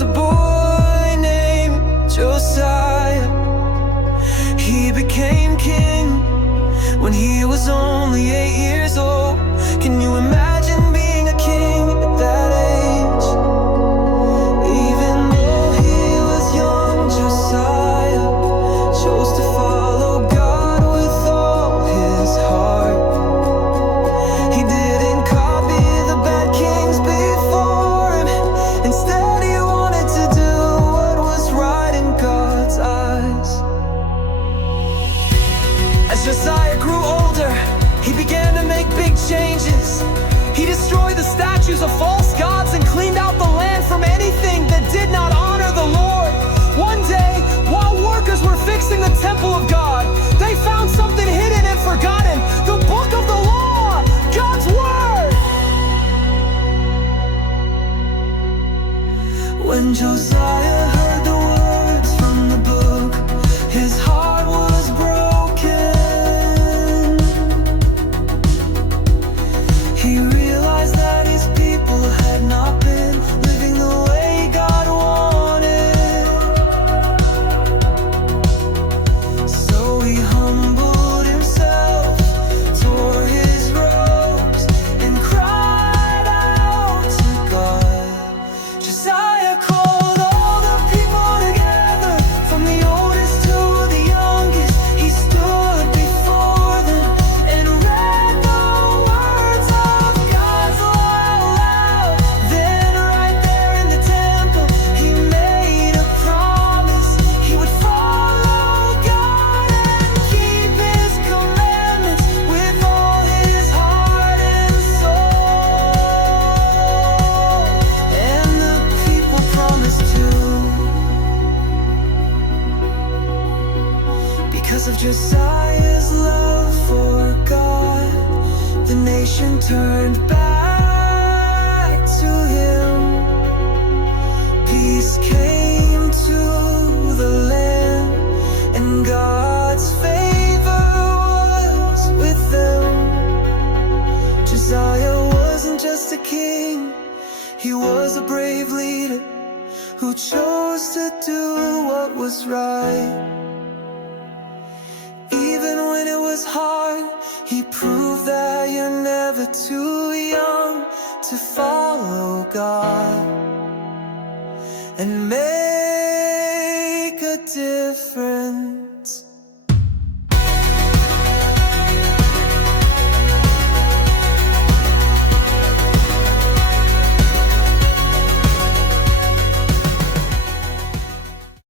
was a boy named Josiah. He became king when he was only 8 years old. Can you imagine being a king at that age? Even though he was young, Josiah chose to follow God with all his heart. He didn't copy the bad kings before him. Instead, he wanted to do what was right in God's eyes. As Josiah grew older, he began to make big changes. He destroyed the statues of false gods and cleaned out the land from anything that did not honor the Lord. One day, while workers were fixing the temple of God, they found something hidden and forgotten: the book of the law, God's word. When Josiah heard the words from the book, his heart was broken. He realized that his people had not been living the way God wanted. So he humbled himself, tore his robes, and cried out to God. Josiah called all the people together, from the oldest to the youngest. He stood before them and read the words of God's law out loud. Then right there in the temple, he made a promise. He would follow God and keep his commandments with all his heart and soul. And the people promised too. Because of Josiah's love for God, the nation turned back to him. Peace came to the land, and God's favor was with them. Josiah wasn't just a king, he was a brave leader who chose to do what was right. Even when it was hard, he proved that you're never too young to follow God and make